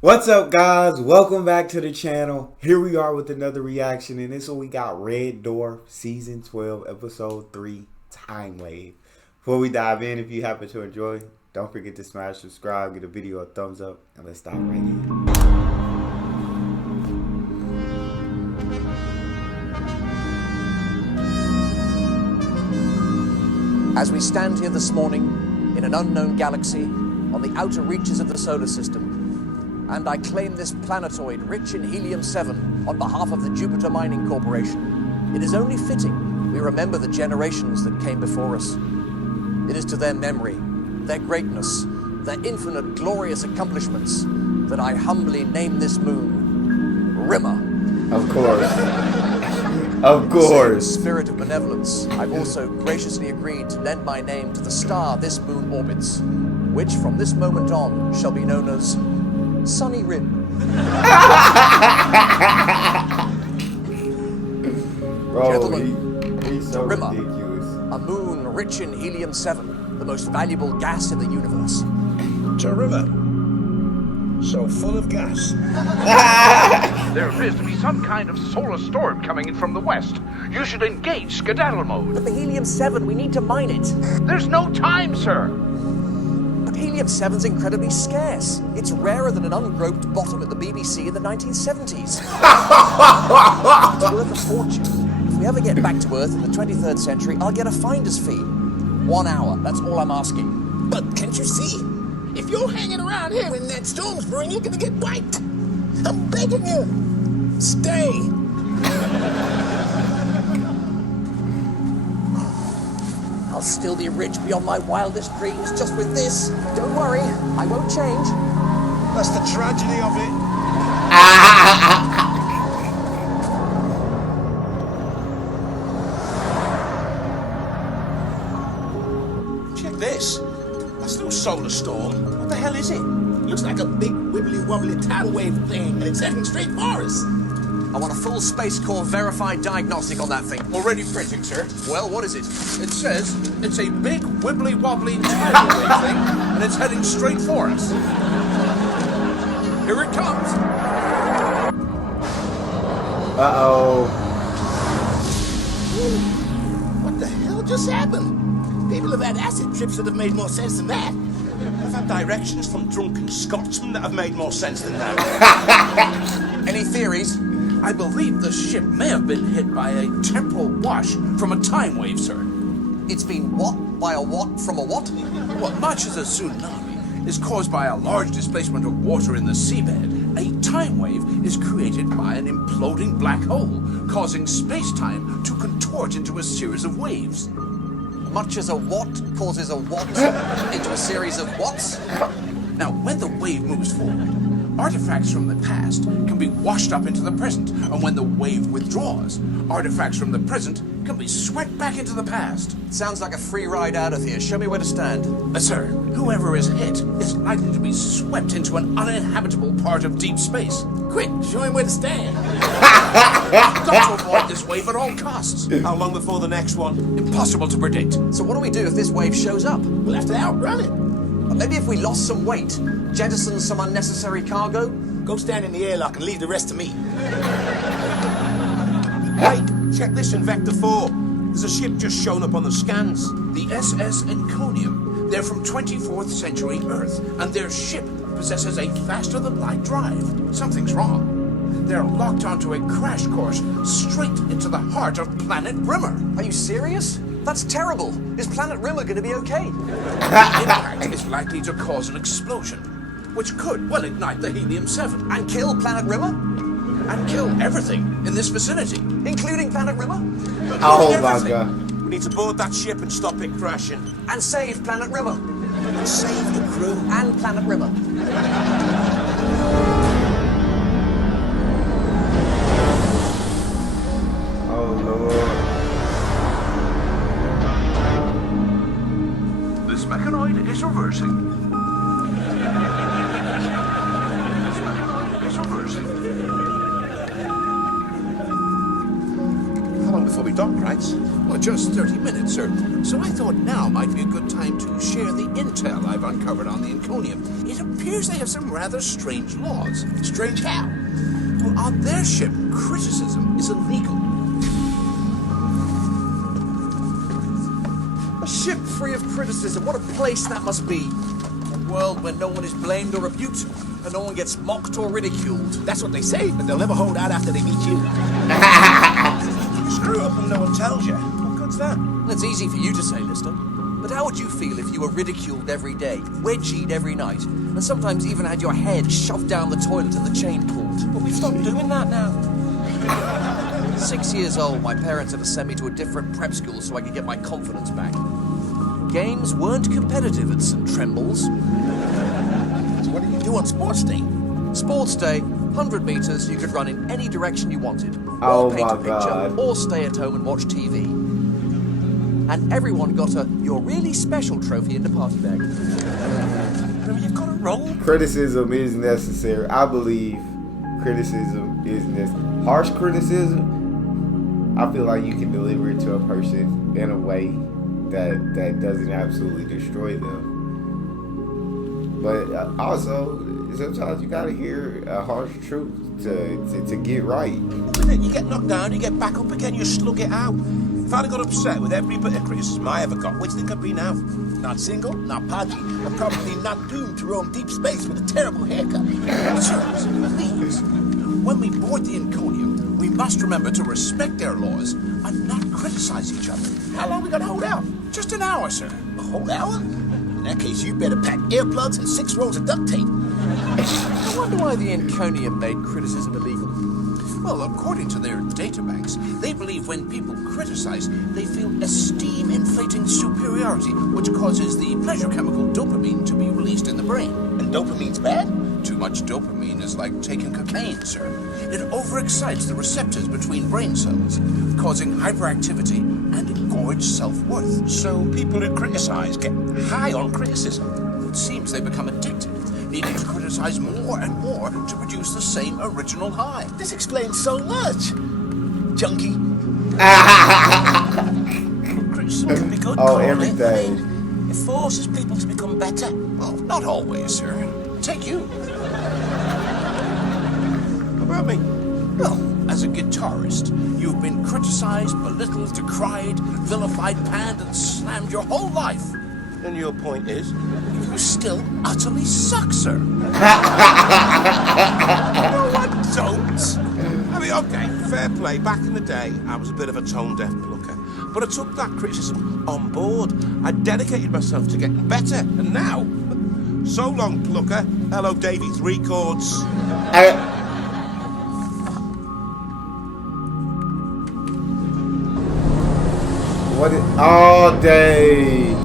What's up, guys? Welcome back to the channel. Here we are with another reaction, and this one we got Red Dwarf Season 12 Episode 3 Timewave. Before we dive in, if you happen to enjoy, don't forget to smash subscribe, give the video a thumbs up, and let's dive right in. As we stand here this morning in an unknown galaxy on the outer reaches of the solar system, and I claim this planetoid rich in helium-7 on behalf of the Jupiter Mining Corporation, it is only fitting we remember the generations that came before us. It is to their memory, their greatness, their infinite glorious accomplishments that I humbly name this moon Rimmer. Of course. Of course. In the spirit of benevolence, I've also graciously agreed to lend my name to the star this moon orbits, which from this moment on shall be known as Sunny Rim. Bro, Gentlemen, he's so Rimmer, ridiculous. a moon rich in helium-7, the most valuable gas in the universe. To Rimmer, so full of gas. There appears to be some kind of solar storm coming in from the west. You should engage skedaddle mode. But the helium-7, we need to mine it. There's no time, sir. But helium-7's incredibly scarce. It's rarer than an ungroped bottom at the BBC in the 1970s. It's worth a fortune. If we ever get back to Earth in the 23rd century, I'll get a finder's fee. 1 hour, that's all I'm asking. But can't you see? If you're hanging around here when that storm's brewing, you're gonna get wiped. I'm begging you. Stay. I'll still be rich beyond my wildest dreams just with this. Don't worry, I won't change. That's the tragedy of it. Check this. That's no solar storm. What the hell is it? Looks like a big wibbly-wobbly tidal wave thing, and it's heading straight for us. I want a full Space Corps verified diagnostic on that thing. Already printing, sir. Well, what is it? It says it's a big wibbly-wobbly tidal wave thing, and it's heading straight for us. Here it comes. Uh-oh. What the hell just happened? People have had acid trips that have made more sense than that. I've had directions from drunken Scotsmen that have made more sense than that. Any theories? I believe the ship may have been hit by a temporal wash from a time wave, sir. It's been what? By a what? From a what? What much as a tsunami is caused by a large displacement of water in the seabed, a time wave is created by an imploding black hole, causing space-time to contort into a series of waves. Much as a what causes a what into a series of whats? Now, when the wave moves forward, artifacts from the past can be washed up into the present, and when the wave withdraws, artifacts from the present can be swept back into the past. Sounds like a free ride out of here. Show me where to stand. Sir, whoever is hit is likely to be swept into an uninhabitable part of deep space. Quick, show him where to stand. Got to avoid this wave at all costs. How long before the next one? Impossible to predict. So what do we do if this wave shows up? We'll have to outrun it. Or maybe if we lost some weight, jettison some unnecessary cargo? Go stand in the airlock and leave the rest to me. Hey, check this in Vector 4. There's a ship just shown up on the scans. The SS Enconium. They're from 24th century Earth, and their ship possesses a faster-than-light drive. Something's wrong. They're locked onto a crash course straight into the heart of planet Rimmer. Are you serious? That's terrible. Is planet Rimmer going to be okay? The impact is likely to cause an explosion, which could, well, ignite the helium-7. And kill planet Rimmer? And kill everything in this vicinity. Including planet Rimmer? Oh my god. We need to board that ship and stop it crashing. And save planet Rimmer? And save the crew. And planet Rimmer? Oh lord. This mechanoid is reversing. This mechanoid is reversing. How long before we dock, right? Well, just 30 minutes, sir. So I thought now might be a good time to share the intel I've uncovered on the Inconium. It appears they have some rather strange laws. Strange how? Well, on their ship, criticism is illegal. A ship free of criticism. What a place that must be. A world where no one is blamed or rebuked, and no one gets mocked or ridiculed. That's what they say, but they'll never hold out after they meet you. You screw up and no one tells you. What good's that? It's easy for you to say, Lister. But how would you feel if you were ridiculed every day, wedgied every night, and sometimes even had your head shoved down the toilet and the chain pulled? But we've stopped doing that now. 6 years old, my parents had to send me to a different prep school so I could get my confidence back. Games weren't competitive at St. Trembles. So what did you do on sports day? Sports day, 100 meters, you could run in any direction you wanted. Oh Or paint my a picture, God. or stay at home and watch TV. And everyone got a "you're really special" trophy in the party bag. No, you've got it wrong. Criticism is necessary. I believe criticism is necessary. Harsh criticism, I feel like you can deliver it to a person in a way that doesn't absolutely destroy them. But also, sometimes you gotta hear a harsh truth to get right. You get knocked down, you get back up again, you slug it out. If I'd have got upset with every bit of criticism I ever got, where do you think I'd be now? Not single, not podgy, and probably not doomed to roam deep space with a terrible haircut. Sir, please, when we board the Inconium, we must remember to respect their laws and not criticize each other. How long we got to hold out? Just an hour, sir. A whole hour? In that case, you better pack earplugs and 6 rolls of duct tape. I wonder why the Inconium made criticism illegal. Well, according to their databanks, they believe when people criticize, they feel esteem-inflating superiority, which causes the pleasure chemical dopamine to be released in the brain. And dopamine's bad? Too much dopamine is like taking cocaine, sir. It overexcites the receptors between brain cells, causing hyperactivity and engorged self-worth. So people who criticize get high on criticism. It seems they become addicted, needing to criticize more and more to produce the same original high. This explains so much. Junkie. Criticism can be good. Oh, can't it? everything. I mean, it forces people to become better. Well, not always, sir. Take you. What about me? Well, as a guitarist, you've been criticized, belittled, decried, vilified, panned, and slammed your whole life. And your point is? You still utterly suck, sir. No, I don't. I mean, okay, fair play. Back in the day, I was a bit of a tone-deaf plucker. But I took that criticism on board. I dedicated myself to getting better. And now, so long, plucker. Hello, Davey, 3 chords. What? All day.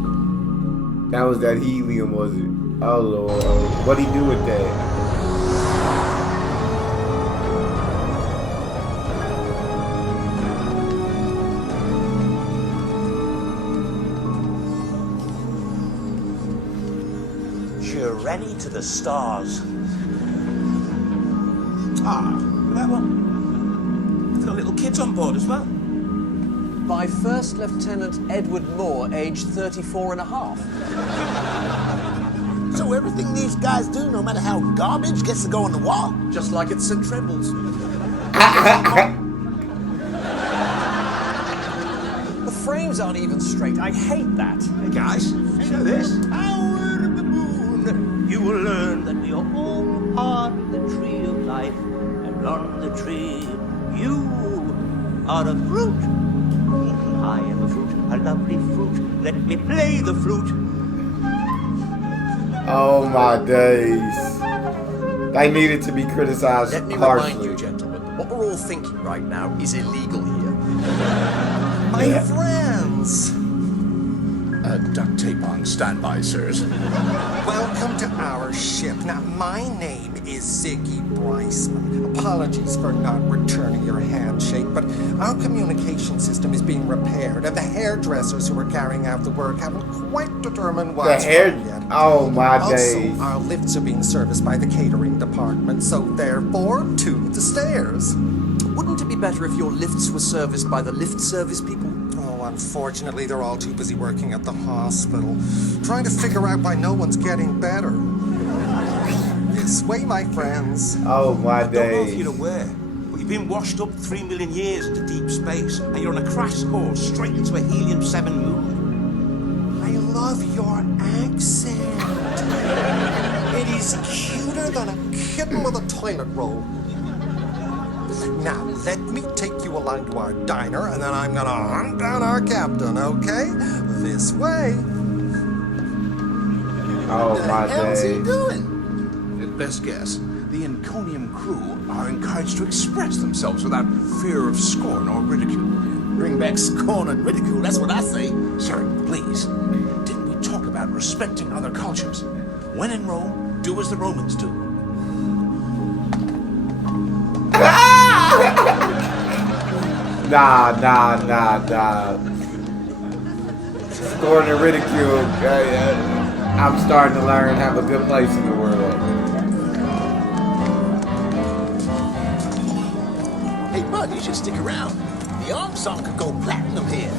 That was that helium, was it? Oh Lord, what'd he do with that? Journey to the stars. Ah, that one. I've got little kids on board as well. By First Lieutenant Edward Moore, aged 34 and a half. So everything these guys do, no matter how garbage, gets to go on the wall? Just like at St. Trembles. The frames aren't even straight. I hate that. Hey guys, show this. Power of the moon. You will learn that we are all part of the tree of life. And on the tree, you are a fruit. I am a fruit, a lovely fruit. Let me play the flute. Oh my days. They needed to be criticized Let me harshly. remind you, gentlemen, what we're all thinking right now is illegal here. My friends! Duct tape on standby, sirs. Welcome to our ship. Now, my name is Ziggy Bryceman. Apologies for not returning your handshake, but our communication system is being repaired, and the hairdressers who are carrying out the work haven't quite determined what's wrong yet. Oh my days. Also, our lifts are being serviced by the catering department, so therefore, to the stairs. Wouldn't it be better if your lifts were serviced by the lift service people? Oh, unfortunately, they're all too busy working at the hospital, trying to figure out why no one's getting better. This way, my friends. Oh my I don't know if days. you're aware, but you've been washed up 3 million years into deep space, and you're on a crash course straight into a helium-7 moon. I love your accent. It is cuter than a kitten with a toilet roll. Now, let me take you along to our diner, and then I'm gonna hunt down our captain, okay? This way. Oh my How's he days. doing? At best guess, the Inconium crew are encouraged to express themselves without fear of scorn or ridicule. Bring back scorn and ridicule, that's what I say. Sir, please, didn't we talk about respecting other cultures? When in Rome, do as the Romans do. Nah. Scorn and ridicule. I'm starting to learn have a good place in the world. Hey, bud, you should stick around. The arm song could go platinum here.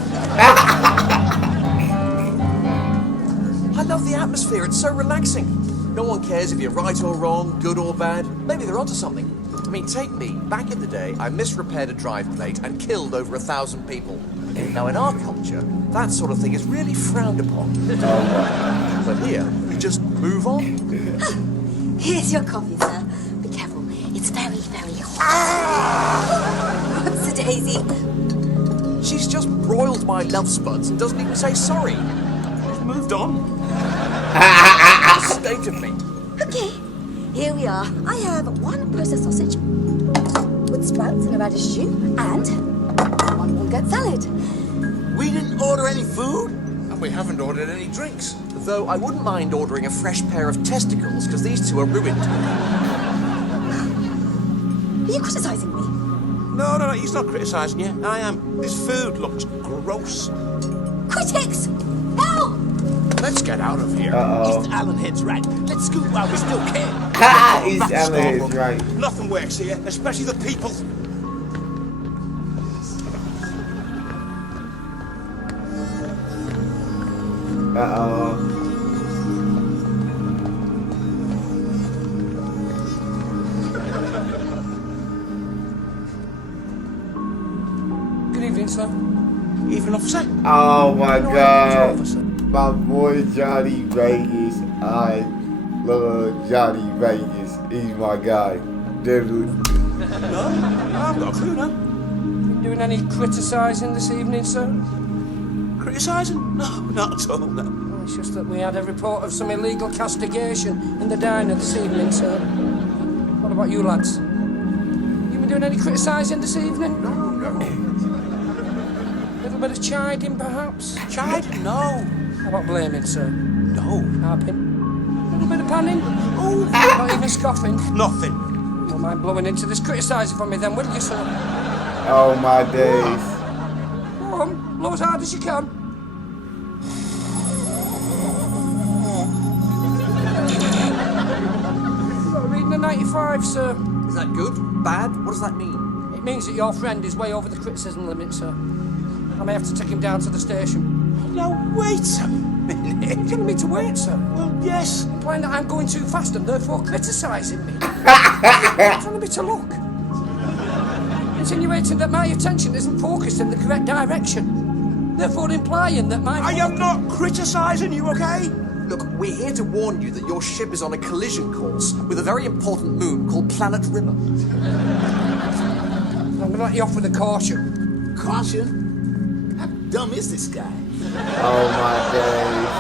I love the atmosphere, it's so relaxing. No one cares if you're right or wrong, good or bad. Maybe they're onto something. I mean, take me. Back in the day, I misrepaired a drive plate and killed over 1,000 people. Now, in our culture, that sort of thing is really frowned upon. But here, we just move on. Here's your coffee, sir. Be careful. It's very, very hot. What's the daisy? She's just broiled my love spuds and doesn't even say sorry. We've moved on. The state of me. Okay, here we are. I have one processed sausage with sprouts and a radish stew and one walnut salad. We didn't order any food, and we haven't ordered any drinks. Though I wouldn't mind ordering a fresh pair of testicles, because these two are ruined. Are you criticizing me? No, he's not criticising you. I am. This food looks gross. Critics! Help! Let's get out of here. East Allen head's right. Let's scoot while we still can. East Allen is right. Nothing works here, especially the people. Good evening, sir. Even officer? Oh my God. Officer. My boy Johnny Vegas. I love Johnny Vegas. He's my guy. Dude. No, I've got a clue now. Doing any criticising this evening, sir? Criticising? No, not at all, no. Well, it's just that we had a report of some illegal castigation in the diner this evening, sir. What about you lads? You been doing any criticising this evening? No. A little bit of chiding, perhaps? Chiding? No. How about blaming, sir? No. Harping? A little bit of panning? Oh. Not even scoffing? Nothing. Don't mind blowing into this criticising for me then, will you, sir? Oh my days. Go on, blow as hard as you can. Reading a 95, sir. Is that good? Bad? What does that mean? It means that your friend is way over the criticism limit, sir. I may have to take him down to the station. Now, wait a minute. You're telling me to wait, sir? Well, yes. Implying that I'm going too fast and therefore criticising me. Telling me to look. Insinuating that my attention isn't focused in the correct direction. Therefore implying that my... I am not criticising you, okay? Look, we're here to warn you that your ship is on a collision course with a very important moon called Planet Rimmer. I'm going to let you off with a caution. Caution? How dumb is this guy? Oh my days.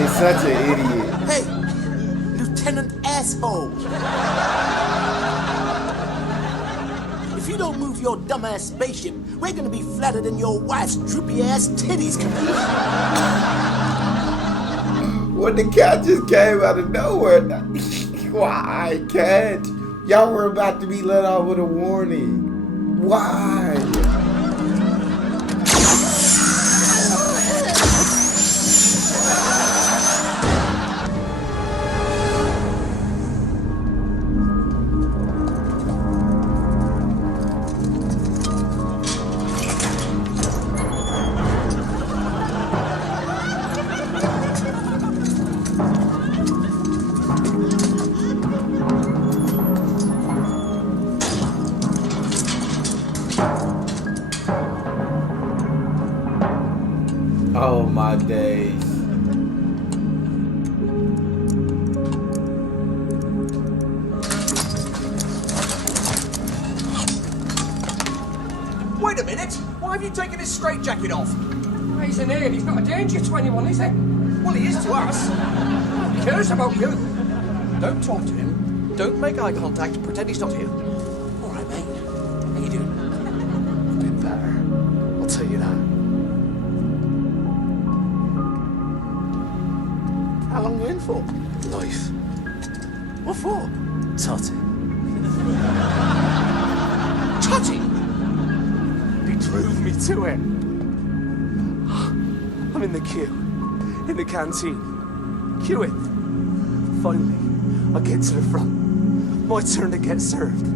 He's such an idiot. Hey, Lieutenant Asshole. If you don't move your dumbass spaceship, we're gonna be flatter than your wife's droopy ass titties, Caprice. when the cat just came out of nowhere. Why, cat? Y'all were about to be let off with a warning. Why? Oh my days. Wait a minute! Why have you taken his straitjacket off? Well, he's an alien. He's not a danger to anyone, is he? Well, he is to us. Who cares about you? Don't talk to him. Don't make eye contact. Pretend he's not here. All right, mate. How you doing? A bit better. I'll tell you that. How long are you in for? Life. What for? Totty. Totty! He drove me to it. I'm in the queue. In the canteen. Queuing. Finally, I get to the front. My turn to get served.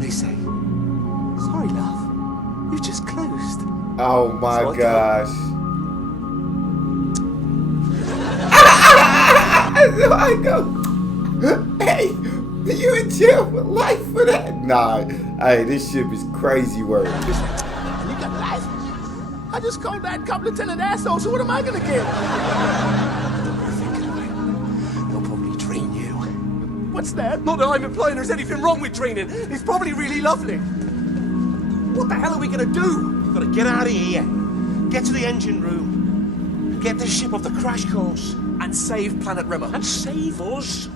They say, sorry, love. You just closed. Oh my So I gosh. So I go, hey, you in jail for life for that? Nah, hey, this ship is crazy work. And you got life? I just called that cop lieutenant asshole, so what am I gonna get? They'll probably train you. What's that? Not that I'm implying there's anything wrong with training. It's probably really lovely. What the hell are we gonna do? We've got to get out of here. Get to the engine room. Get this ship off the crash course. And save Planet Rimmer. And save us.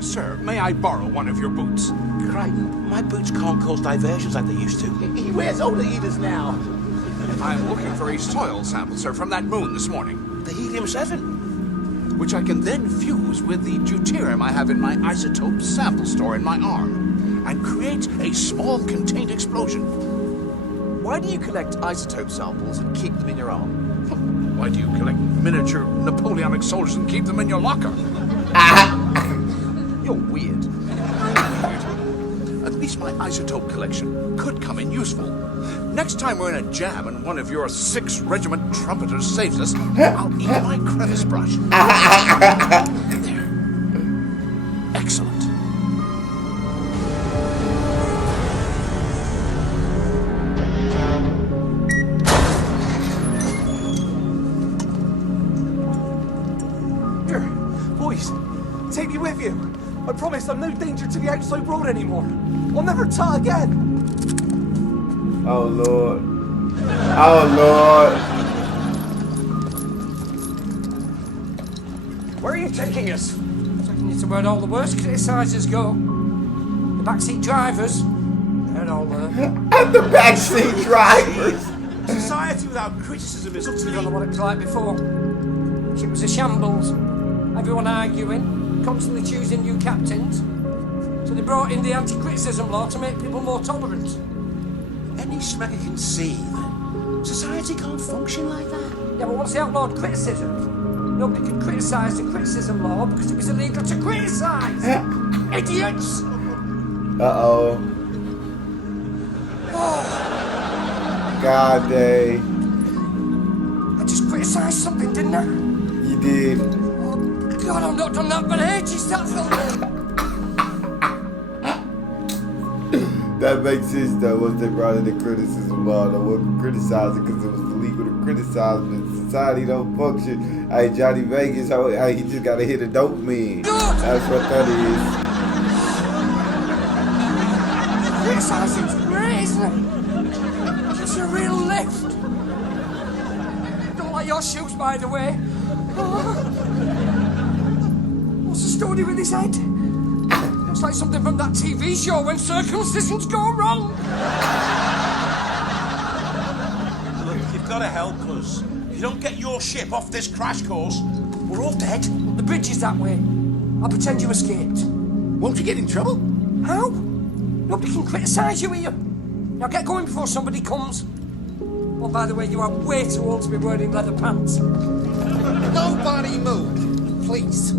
Sir, may I borrow one of your boots? Crichton, my boots can't cause diversions like they used to. He wears older eaters now. I'm looking for a soil sample, sir, from that moon this morning, The helium-7. which I can then fuse with the deuterium I have in my isotope sample store in my arm, and create a small contained explosion. Why do you collect isotope samples and keep them in your arm? Why do you collect miniature Napoleonic soldiers and keep them in your locker? You're weird. At least my isotope collection could come in useful. Next time we're in a jam and one of your 6th Regiment trumpeters saves us, I'll eat my crevice brush. There. Excellent. Here, boys, take me with you. I promise I'm no danger to the outside world anymore. I'll never tut again. Oh Lord. Oh Lord. Where are you taking us? Taking you to where all the worst criticisers go. The backseat drivers. They're all there. And the backseat drivers. Society without criticism is You don't know obsolete. what it was like before. It was a shambles. Everyone arguing, constantly choosing new captains. So they brought in the anti-criticism law to make people more tolerant. Any smacker can see that society can't function like that. Yeah, but once they outlawed criticism, nobody could criticise the criticism law because it was illegal to criticise. Idiots! Uh-oh. God dang. I just criticised something, didn't I? You did. Oh, God, I've not done that for ages, that's all. That makes sense though. Once they brought in the criticism law, no one could criticize it because it was illegal to criticize, but society don't function. Hey, Johnny Vegas, hey, he just gotta hit a dopamine. That's what that is. Criticising's great, isn't it? It's a real lift. Don't like your shoes, by the way. What's the story with his head? Looks like something from that TV show when circumcisions go wrong. Look, you've got to help us. If you don't get your ship off this crash course, We're all dead. The bridge is that way. I'll pretend you escaped. Won't you get in trouble? How? Nobody can criticise you here. Now get going before somebody comes. Oh, by the way, you are way too old to be wearing leather pants. Nobody move, please.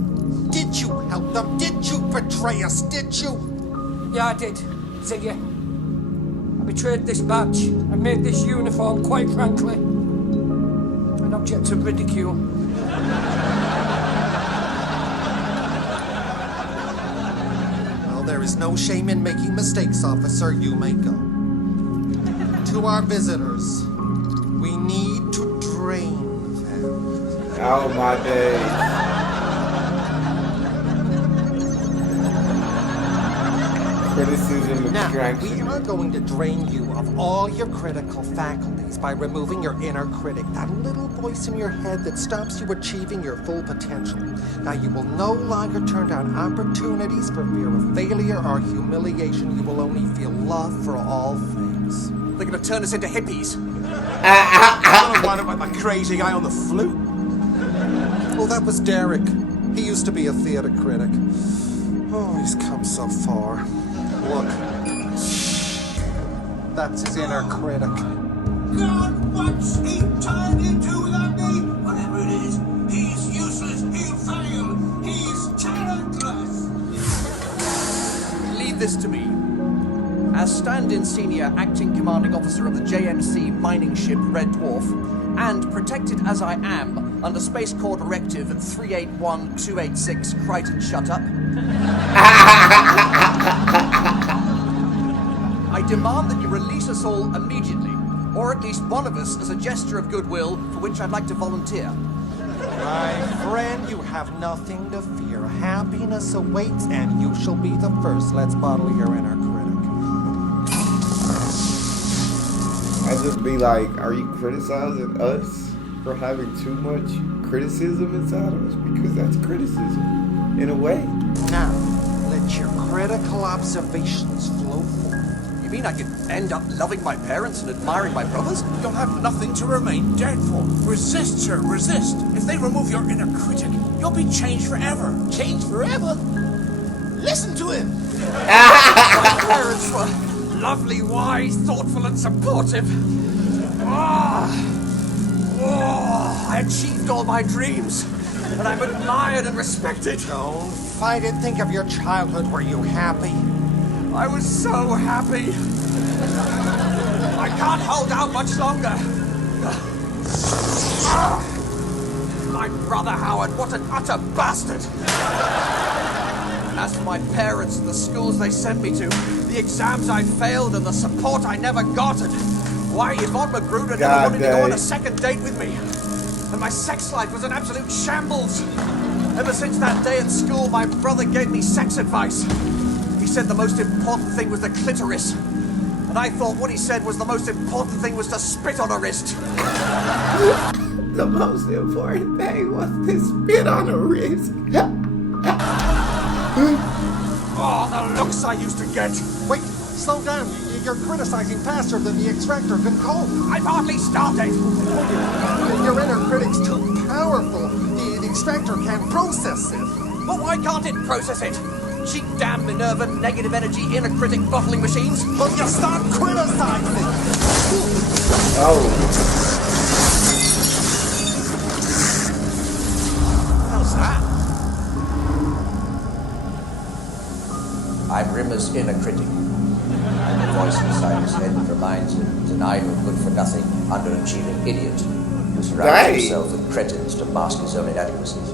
Did you help them? Did you betray us? Did you? Yeah, I did. Ziggy. I betrayed this badge and made this uniform, quite frankly, an object of ridicule. Well, there is no shame in making mistakes, officer. You may go. To our visitors, we need to drain them. Oh my days. Criticism of Now, we distraction. are going to drain you of all your critical faculties by removing your inner critic, that little voice in your head that stops you achieving your full potential. Now, you will no longer turn down opportunities for fear of failure or humiliation. You will only feel love for all things. They're going to turn us into hippies. I don't want about my crazy guy on the flute. Well, that was Derek. He used to be a theater critic. Oh, he's come so far. Look. That's his inner critic. God, what's he turned into without me? Whatever it is, he's useless, he'll fail, he's talentless. Leave this to me. As stand-in senior acting commanding officer of the JMC mining ship Red Dwarf, and protected as I am under Space Corps Directive 381286, Crichton shut up, I demand that you release us all immediately, or at least one of us as a gesture of goodwill for which I'd like to volunteer. My friend, you have nothing to fear. Happiness awaits, and you shall be the first. Let's bottle your inner critic. I just be like, are you criticizing us for having too much criticism inside of us? Because that's criticism, in a way. Now, let your critical observations flow forth. You mean I could end up loving my parents and admiring my brothers? You'll have nothing to remain dead for. Resist, sir, resist. If they remove your inner critic, you'll be changed forever. Changed forever? Listen to him. My parents were lovely, wise, thoughtful, and supportive. I achieved all my dreams, and I'm admired and respected. Don't fight it. Think of your childhood. Were you happy? I was so happy. I can't hold out much longer. My brother Howard, what an utter bastard. As for my parents and the schools they sent me to, the exams I failed and the support I never got, and why Yvonne Magruder never wanted to go on a second date with me. And my sex life was an absolute shambles. Ever since that day at school, my brother gave me sex advice. He said the most important thing was the clitoris. And I thought what he said was the most important thing was to spit on a wrist. The most important thing was to spit on a wrist. Oh, the looks I used to get. Wait, slow down. You're criticizing faster than the extractor can cope. I've hardly started. Your inner critic's too powerful. The extractor can't process it. But why can't it process it? Cheap damn Minerva negative energy inner critic bottling machines. Well, you stop criticizing. Oh. How's that? I'm Rimmer's inner critic. I'm the voice inside his head that reminds him he's an idle, good-for-nothing, underachieving idiot who surrounds himself with cretins to mask his own inadequacies.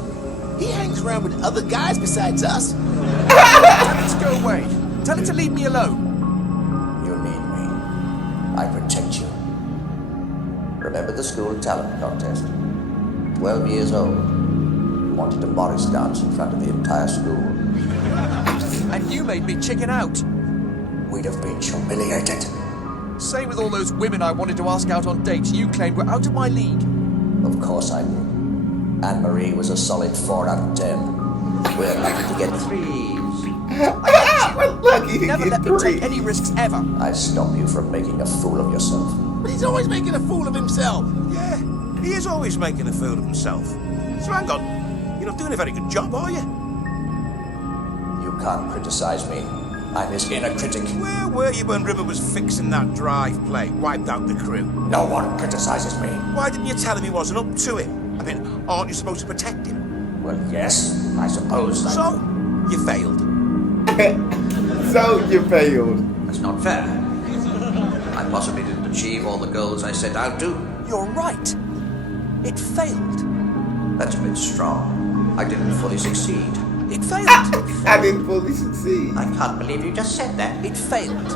He hangs around with other guys besides us. Tell it to go away. Tell it to leave me alone. You need me. I protect you. Remember the school talent contest? 12 years old. You wanted a Morris dance in front of the entire school. And you made me chicken out. We'd have been humiliated. Same with all those women I wanted to ask out on dates you claimed were out of my league. Of course I knew. Anne-Marie was a solid 4 out of 10. We're lucky to get 3s. We're lucky to Never get let me 3s. take any risks ever. I stop you from making a fool of yourself. But he's always making a fool of himself. Yeah, he is always making a fool of himself. So hang on, You're not doing a very good job, are you? You can't criticize me. I'm his inner critic. Where were you when River was fixing that drive plate? Wiped out the crew. No one criticizes me. Why didn't you tell him he wasn't up to it? I mean, aren't you supposed to protect him? Well, yes, I suppose. So, you failed. So you failed. That's not fair. I possibly didn't achieve all the goals I set out to. You're right. It failed. That's a bit strong. I didn't fully succeed. It failed. I didn't fully succeed. I can't believe you just said that. It failed.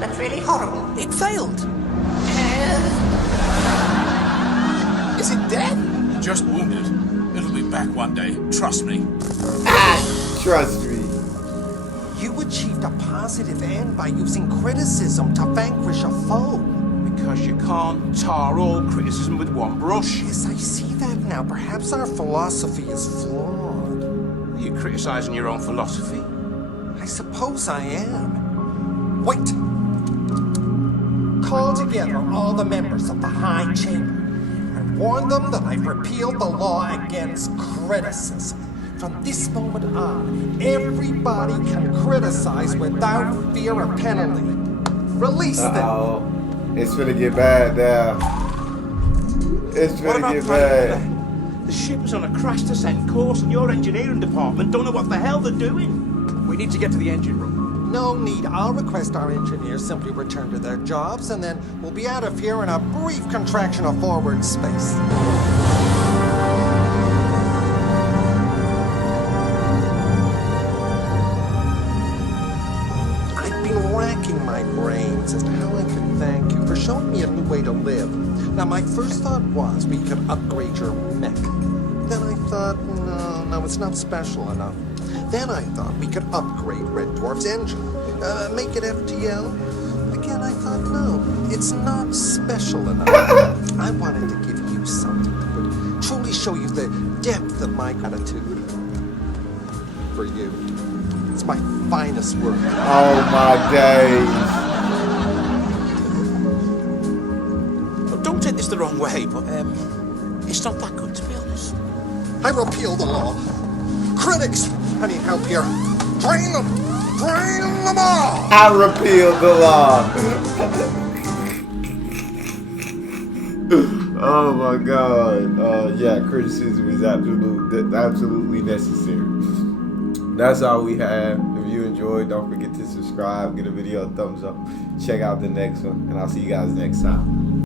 That's really horrible. It failed. Is it dead? Just wounded. It'll be back one day. Trust me. Trust me. You achieved a positive end by using criticism to vanquish a foe. Because you can't tar all criticism with one brush. Yes, I see that now. Perhaps our philosophy is flawed. Are you criticizing your own philosophy? I suppose I am. Wait! Call together all the members of the High Chamber and warn them that I've repealed the law against criticism. From this moment on, everybody can criticize without fear of penalty. Release them! It's gonna get bad now. It's What gonna about get bad. The ship was on a crash descent course and your engineering department don't know what the hell they're doing. We need to get to the engine room. No need. I'll request our engineers simply return to their jobs, and then we'll be out of here in a brief contraction of forward space. I've been racking my brains as to how I could thank you for showing me a new way to live. Now, my first thought was we could upgrade your mech. Then I thought, no, it's not special enough. Then I thought we could upgrade Red Dwarf's engine, make it FTL. Again, I thought, no, it's not special enough. I wanted to give you something that would truly show you the depth of my gratitude for you. It's my finest work. Oh my days. Don't take this the wrong way, but it's not that good, to be honest. I repeal the law. Critics, I need help here. Train them! Train them all! I repealed the law. Oh my god. Yeah, criticism is absolutely necessary. That's all we have. If you enjoyed, don't forget to subscribe, give the video a thumbs up, check out the next one, and I'll see you guys next time.